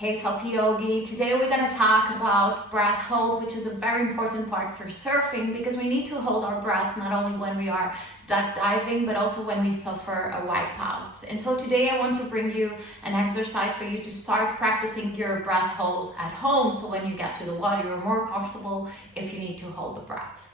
Hey Salty Yogi, today we're going to talk about breath hold, which is a very important part for surfing because we need to hold our breath not only when we are duck diving but also when we suffer a wipeout. And so today I want to bring you an exercise for you to start practicing your breath hold at home, so when you get to the water you're more comfortable if you need to hold the breath.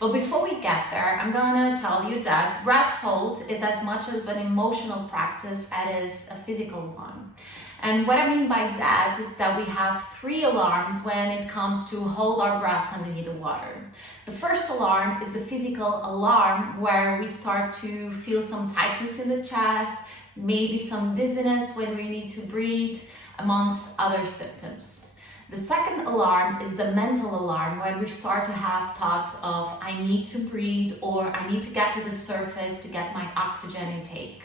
But before we get there, I'm gonna tell you that breath hold is as much of an emotional practice as it is a physical one. And what I mean by that is that we have 3 alarms when it comes to hold our breath underneath the water. The first alarm is the physical alarm, where we start to feel some tightness in the chest, maybe some dizziness when we need to breathe, amongst other symptoms. The second alarm is the mental alarm, when we start to have thoughts of I need to breathe or I need to get to the surface to get my oxygen intake.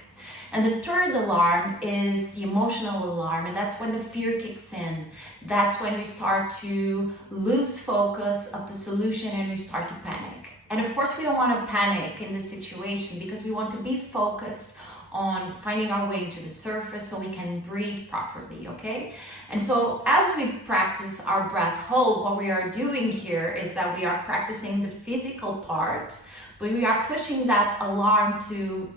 And the third alarm is the emotional alarm, and that's when the fear kicks in. That's when we start to lose focus of the solution and we start to panic. And of course we don't want to panic in this situation because we want to be focused on finding our way to the surface so we can breathe properly, okay? And so as we practice our breath hold, what we are doing here is that we are practicing the physical part, but we are pushing that alarm to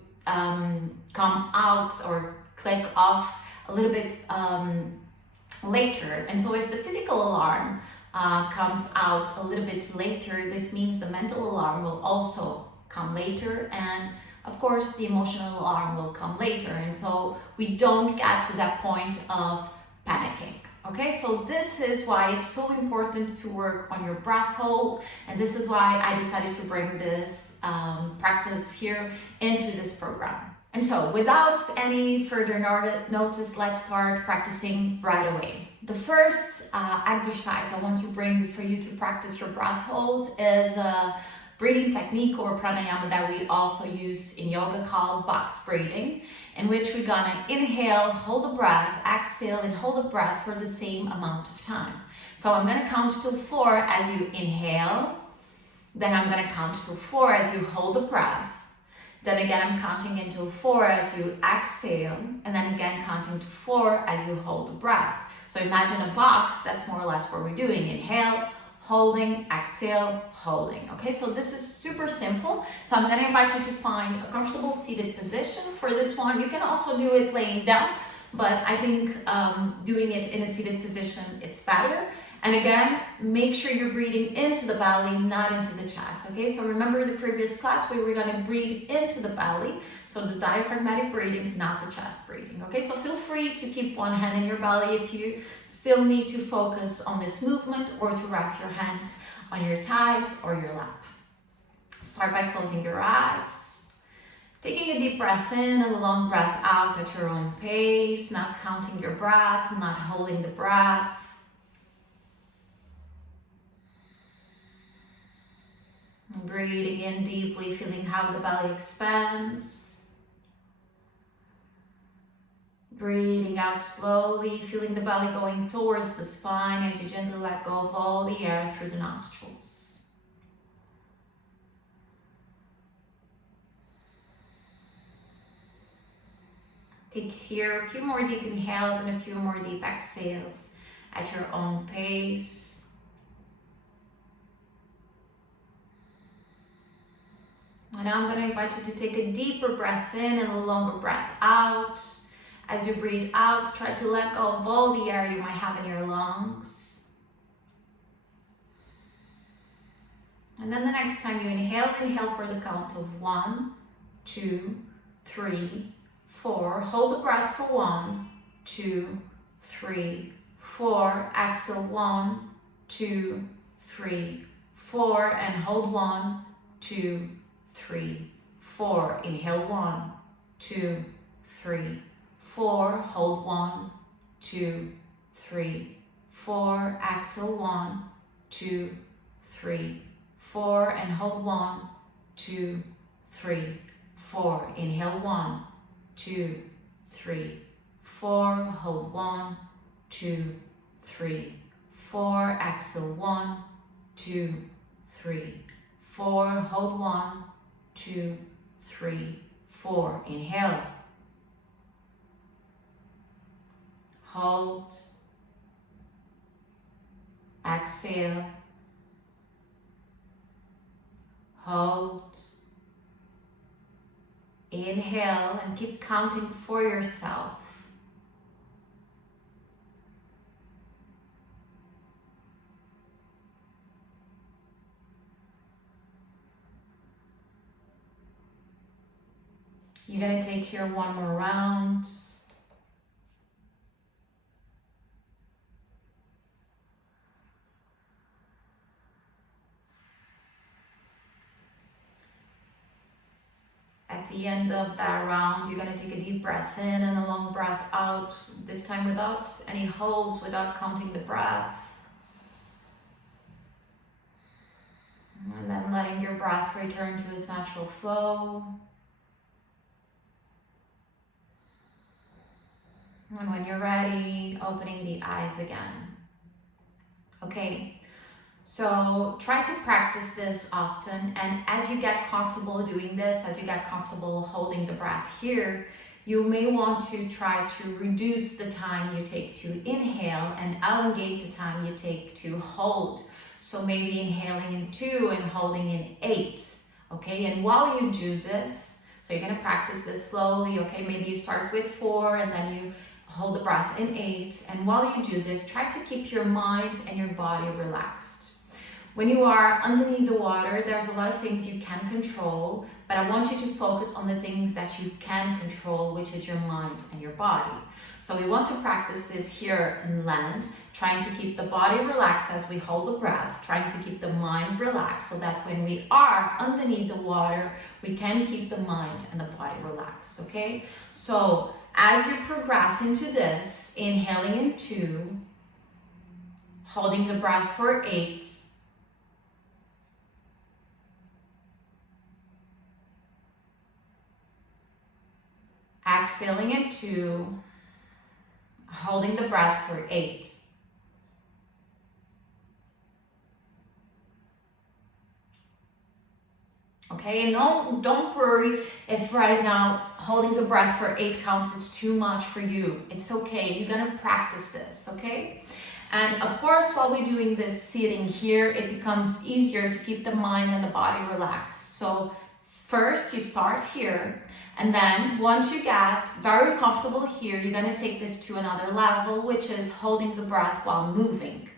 come out or click off a little bit later. And so if the physical alarm comes out a little bit later, this means the mental alarm will also come later, and of course the emotional alarm will come later, and so we don't get to that point of panicking. Okay, so this is why it's so important to work on your breath hold, and this is why I decided to bring this practice here into this program. And so without any further notice, let's start practicing right away. The first exercise I want to bring for you to practice your breath hold is a breathing technique or pranayama that we also use in yoga called box breathing, in which we're gonna inhale, hold the breath, exhale and hold the breath for the same amount of time. So I'm gonna count to 4 as you inhale, then I'm gonna count to 4 as you hold the breath, then again I'm counting into 4 as you exhale, and then again counting to 4 as you hold the breath. So imagine a box, that's more or less what we're doing. Inhale, holding, exhale, holding. Okay, so this is super simple. So I'm going to invite you to find a comfortable seated position for this one. You can also do it laying down, but I think doing it in a seated position, it's better. And again, make sure you're breathing into the belly, not into the chest. Okay, so remember the previous class where we're going to breathe into the belly. So the diaphragmatic breathing, not the chest breathing. Okay, so feel free to keep one hand in your belly if you still need to focus on this movement, or to rest your hands on your thighs or your lap. Start by closing your eyes. Taking a deep breath in and a long breath out at your own pace, not counting your breath, not holding the breath. Breathing in deeply, feeling how the belly expands. Breathing out slowly, feeling the belly going towards the spine as you gently let go of all the air through the nostrils. Take here a few more deep inhales and a few more deep exhales at your own pace. And now I'm going to invite you to take a deeper breath in and a longer breath out. As you breathe out, try to let go of all the air you might have in your lungs. And then the next time you inhale, inhale for the count of 1, 2, 3, 4. Hold the breath for 1, 2, 3, 4. Exhale 1, 2, 3, 4. And hold 1, 2, 3, 4. Inhale 1, 2, 3, 4. Hold 1, 2, 3, 4. Exhale 1, 2, 3, 4. And hold 1, 2, 3, 4. Inhale 1, 2, 3, 4. Hold 1, 2, 3, 4. Exhale 1, 2, 3, 4. Hold 1, 2, 3, 4. Inhale. Hold. Exhale. Hold. Inhale and keep counting for yourself. You're gonna take here one more round. At the end of that round, you're gonna take a deep breath in and a long breath out, this time without any holds, without counting the breath. And then letting your breath return to its natural flow. And when you're ready, opening the eyes again. Okay, so try to practice this often, and as you get comfortable doing this, as you get comfortable holding the breath here, you may want to try to reduce the time you take to inhale and elongate the time you take to hold. So maybe inhaling in 2 and holding in 8, okay? And while you do this, so you're gonna practice this slowly, okay? Maybe you start with 4 and then you hold the breath in 8. And while you do this, try to keep your mind and your body relaxed. When you are underneath the water, there's a lot of things you can control, but I want you to focus on the things that you can control, which is your mind and your body. So we want to practice this here in land, trying to keep the body relaxed as we hold the breath, trying to keep the mind relaxed so that when we are underneath the water, we can keep the mind and the body relaxed, okay? So as you progress into this, inhaling in 2, holding the breath for 8, exhaling in 2, holding the breath for 8. Okay, and no, don't worry if right now holding the breath for 8 counts is too much for you. It's okay, you're gonna practice this, okay? And of course, while we're doing this sitting here, it becomes easier to keep the mind and the body relaxed. So first you start here, and then once you get very comfortable here, you're gonna take this to another level, which is holding the breath while moving.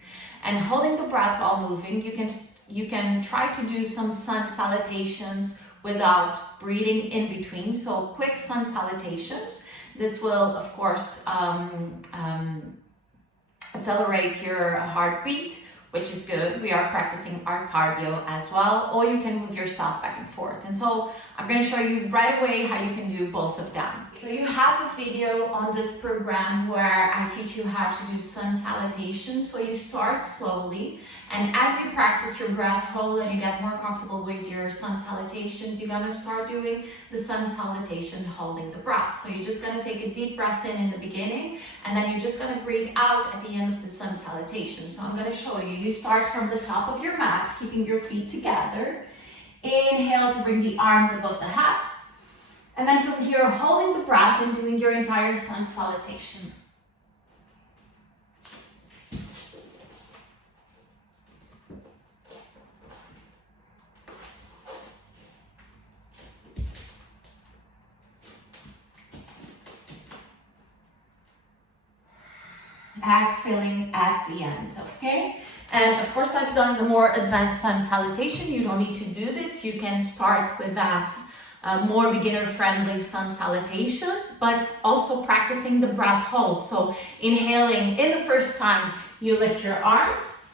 And holding the breath while moving, you can try to do some sun salutations without breathing in between. So quick sun salutations. This will, of course, accelerate your heartbeat, which is good. We are practicing our cardio as well, or you can move yourself back and forth. And so I'm going to show you right away how you can do both of them. So you have a video on this program where I teach you how to do sun salutations. So you start slowly, and as you practice your breath hold and you get more comfortable with your sun salutations, you're going to start doing the sun salutation holding the breath. So you're just going to take a deep breath in the beginning, and then you're just going to breathe out at the end of the sun salutation. So I'm going to show you. You start from the top of your mat, keeping your feet together. Inhale to bring the arms above the head. And then from here, holding the breath and doing your entire sun salutation. Exhaling at the end, okay? And of course, I've done the more advanced sun salutation. You don't need to do this. You can start with that more beginner-friendly sun salutation, but also practicing the breath hold. So inhaling in the first time, you lift your arms,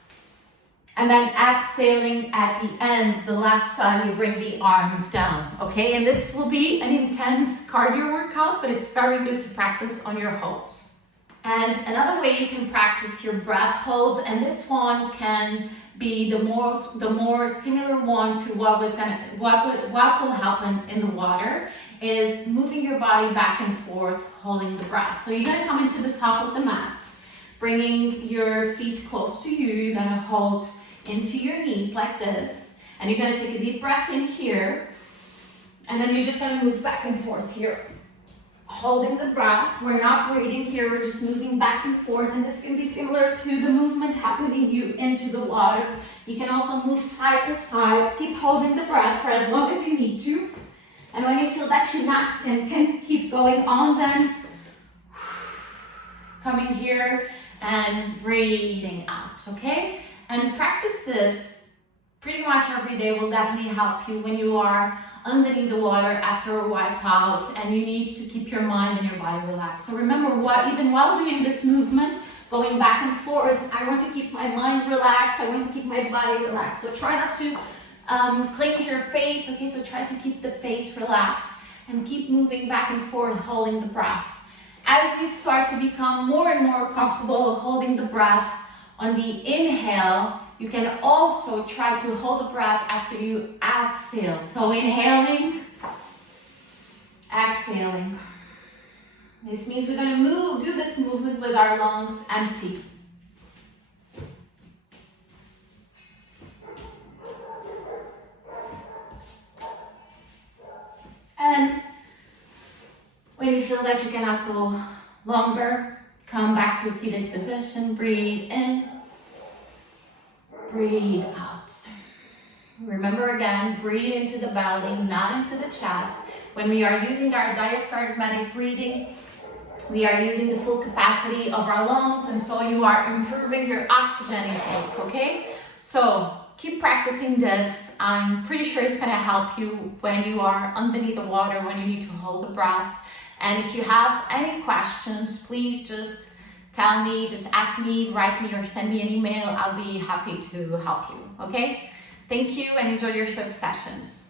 and then exhaling at the end, the last time you bring the arms down, okay? And this will be an intense cardio workout, but it's very good to practice on your holds. And another way you can practice your breath hold, and this one can be the more similar one to what will happen in the water, is moving your body back and forth, holding the breath. So you're gonna come into the top of the mat, bringing your feet close to you. You're gonna hold into your knees like this, and you're gonna take a deep breath in here, and then you're just gonna move back and forth here. holding the breath. We're not breathing here, we're just moving back and forth, and this can be similar to the movement happening you into the water. You can also move side to side. Keep holding the breath for as long as you need to. And when you feel that you not can keep going on, then coming here and breathing out, okay? And practice this pretty much every day will definitely help you when you are underneath the water after a wipe out and you need to keep your mind and your body relaxed. So remember, even while doing this movement, going back and forth, I want to keep my mind relaxed, I want to keep my body relaxed. So try not to clench your face, okay? So try to keep the face relaxed and keep moving back and forth, holding the breath. As you start to become more and more comfortable holding the breath on the inhale, you can also try to hold the breath after you exhale. So inhaling, exhaling. This means we're going to do this movement with our lungs empty. And when you feel that you cannot go longer, come back to a seated position, breathe in, breathe out. Remember again, breathe into the belly, not into the chest. When we are using our diaphragmatic breathing, we are using the full capacity of our lungs, and so you are improving your oxygen intake, okay? So keep practicing this. I'm pretty sure it's gonna help you when you are underneath the water, when you need to hold the breath. And if you have any questions, please just tell me, just ask me, write me, or send me an email. I'll be happy to help you, okay? Thank you and enjoy your surf sessions.